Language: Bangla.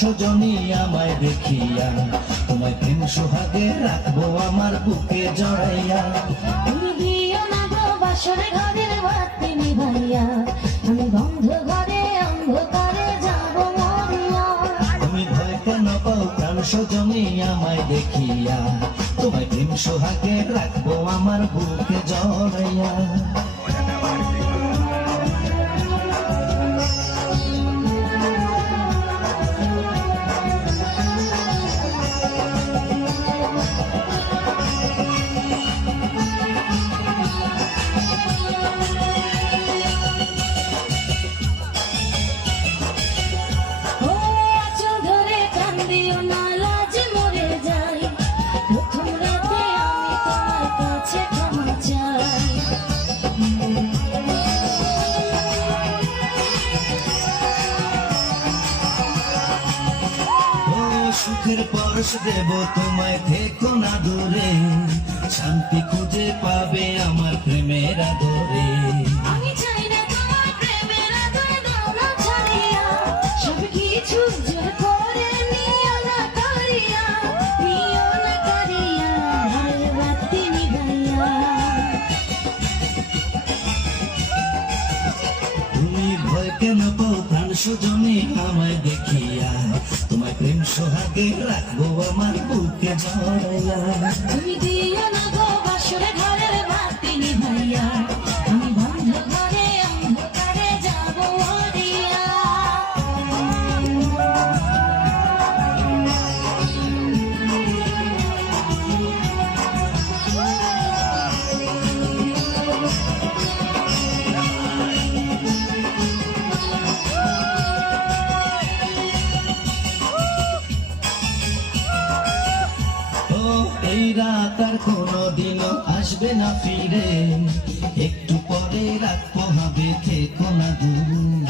সজনী আমায় দেখিয়া, তোমায় প্রেম সোহাগে রাখবো আমার বুকে জড়াইয়া। তুমি দিও না গো বাসরে ঘরের বাতি নিভাইয়া, আমি বন্ধ ঘরে অন্ধকারে যাব মরিয়া। তুমি ভয় কেন পাও প্রাণ সজনী আমায় দেখিয়া, তোমায় প্রেম সোহাগে রাখবো আমার বুকে জড়াইয়া। সুখের পরশ দেব তোমায়, থেকো না দূরে, শান্তি খুঁজে পাবে আমার প্রেমের আদরে। আমি চাই না তোমার প্রেমের আদরে দাও না ছাড়িয়া, সব কিছু জোর করে নিও না করিয়া, নিও না করিয়া ঘরের বাতি নিভাইয়া। তুমি ভয় কেন পাও প্রাণ সজনী আমায় দেখিয়া, তোমায় প্রেম সোহাগে রাখবো আমার বুকে জড়াইয়া। তুমি দিও না গো বাসরে ঘরের বাতি নিভাইয়া, আমি বন্ধ ঘরে অন্ধকারে যাব মরিয়া। এই রাত আর কোনোদিনও আসবে না ফিরে, একটু পরে রাত পোহাবে, থেকো না দূরে।